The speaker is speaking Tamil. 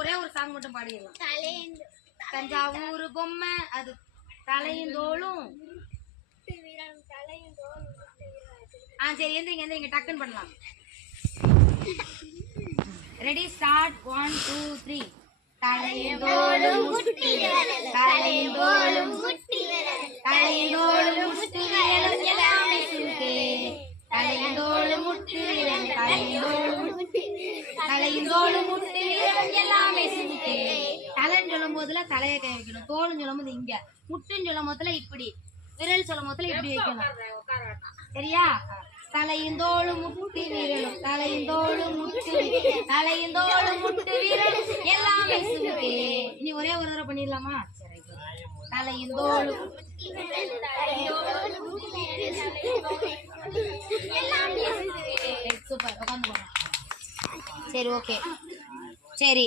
ஒரே ஒரு சாங் மட்டும் பாடிடலாம். தஞ்சாவூர் பொம்மை அது தலையும் தோளும். சரி எந்திரிங்க டக்குன்னு பண்ணலாம். Ready start 1 2 3. தலையும் தோளும் முட்டி விரல் தலையும் தோளும் முட்டி விரல் தலையும் தோளும் முட்டி விரல் எல்லாமே சுருக்கே தலையும் தோளும் முட்டி விரல் தலையும் தோளும் முட்டி விரல் எல்லாமே சுருக்கே. தலைன்னு சொல்லும் போதுல தலைய கை வைக்கணும், தோளுன்னு சொல்லும் போது இங்க, முட்டுன்னு சொல்லும் போதுல இப்படி, விரல் சொல்லும் போதுல இப்படி வைக்கணும். சரியா? தலையும் தோளும் முட்டி விரலும் தலையும் தோளும் முட்டி விரல் எல்லாமே சுருக்கே. இனி ஒரே ஒரு தடவை பண்ணிடலாமா? சரி. தலையும் தோளும் சூப்பர். உட்காந்து போறோம். சரி ஓகே சரி.